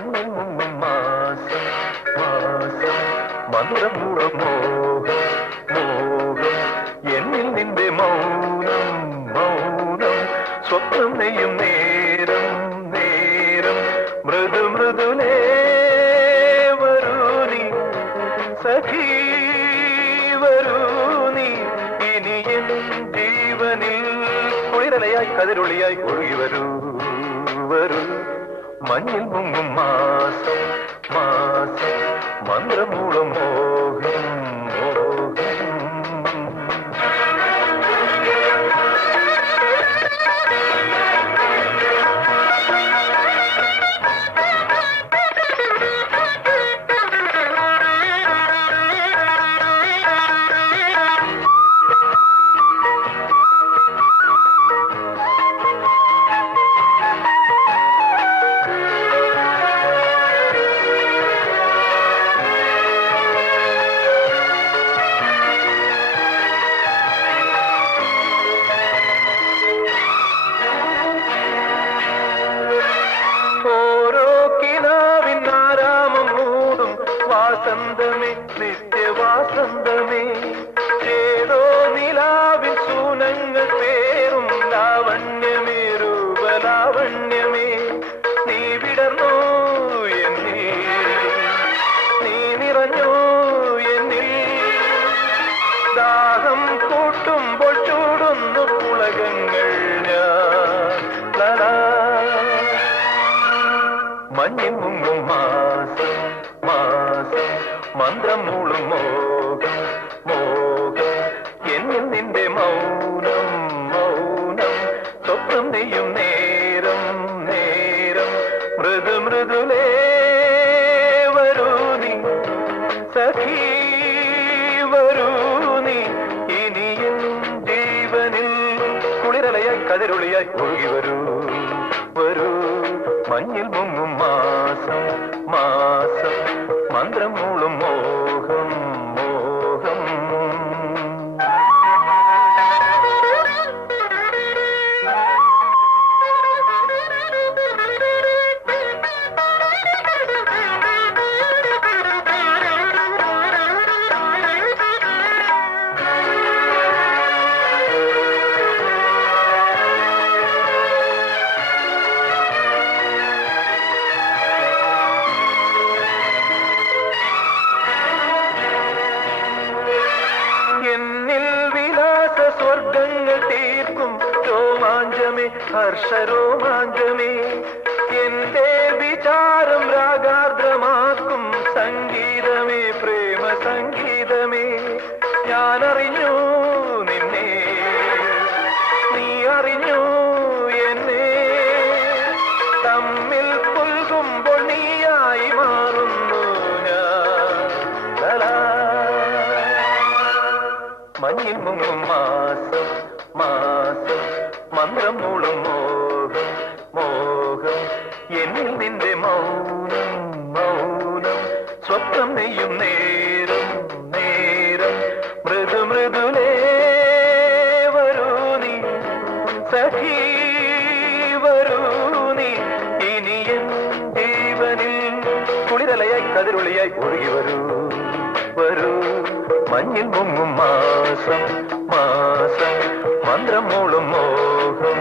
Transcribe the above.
മഞ്ഞിൽ മുങ്ങും മാസം മാസം മധുരം മൂടും മോഹം മോഹം എന്നിൽ നിന്റെ മൗനം മൗനം സ്വപ്നം നെയ്യും നേരം നേരം മൃദു മൃദുലേ വരൂ നീ സഖീ വരൂ നീ ഇനി എൻ ജീവനിൽ കുളിരലയായി കതിരൊളിയായി ഒഴുകി വരൂ വരൂ മഞ്ഞിൽ മുങ്ങും മാസം മാസം മന്ത്രമൂളും മോഹം മോഹം വാസന്തമേ നിത്യവാസന്തമേ ഏതോ നിലാവിൻ സൂനങ്ങൾ പേരും ലാവണ്യമേ രൂപലാവണ്യമേ നീ വിടർന്നോ എന്നിൽ നീ നിറഞ്ഞോ എന്നിൽ ദാഹം കൂട്ടുമ്പോൾ ചൂടുന്നു പുളകങ്ങൾ ഞാൻ മഞ്ഞിൽ മുങ്ങും മാസം മാസം മന്ത്രം മൂളും മോഹം മോഹം എന്നിൽ നിന്റെ മൗനം മൗനം സ്വപ്നം നെയ്യും നേരം നേരം മൃദു മൃദുലേ വരൂ നീ സഖീ വരൂ നീ ഇനി എൻ ജീവനിൽ കുളിരലയായി കതിരൊളിയായി ഒഴുകി വരൂ വരൂ മഞ്ഞിൽ മുങ്ങും മാസം മാസം മന്ത്രം മൂളും മോഹം മോഹം സ്വർഗങ്ങൾ തീർക്കും രോമാഞ്ചമേ ഹർഷരോമാഞ്ചമേ എന്റെ വിചാരം രാഗാർദ്രമാക്കും സംഗീതമേ പ്രേമ സംഗീതമേ ഞാനറിഞ്ഞു നിന്നെ നീ അറിഞ്ഞു എന്നെ തമ്മിൽ പുൽകുമ്പോൾ നീയായി മാറുന്നു ഞാൻ മഞ്ഞിൽ മുങ്ങും മാസം മാസം മന്ത്രം മൂളും മോഹം മോഹം എന്നിൽ നിന്റെ മൗനം മൗനം സ്വപ്നം നെയ്യും നേരം നേരം മൃദു മൃദുലേ വരൂ നീ സഖീ വരൂ നീ ഇനി എൻ ജീവനിൽ കുളിരലയായി കതിരൊളിയായി ഒഴുകി വരൂ വരൂ മഞ്ഞിൽ മുങ്ങും മാസം മാസം മന്ത്രം മൂളും മോഹം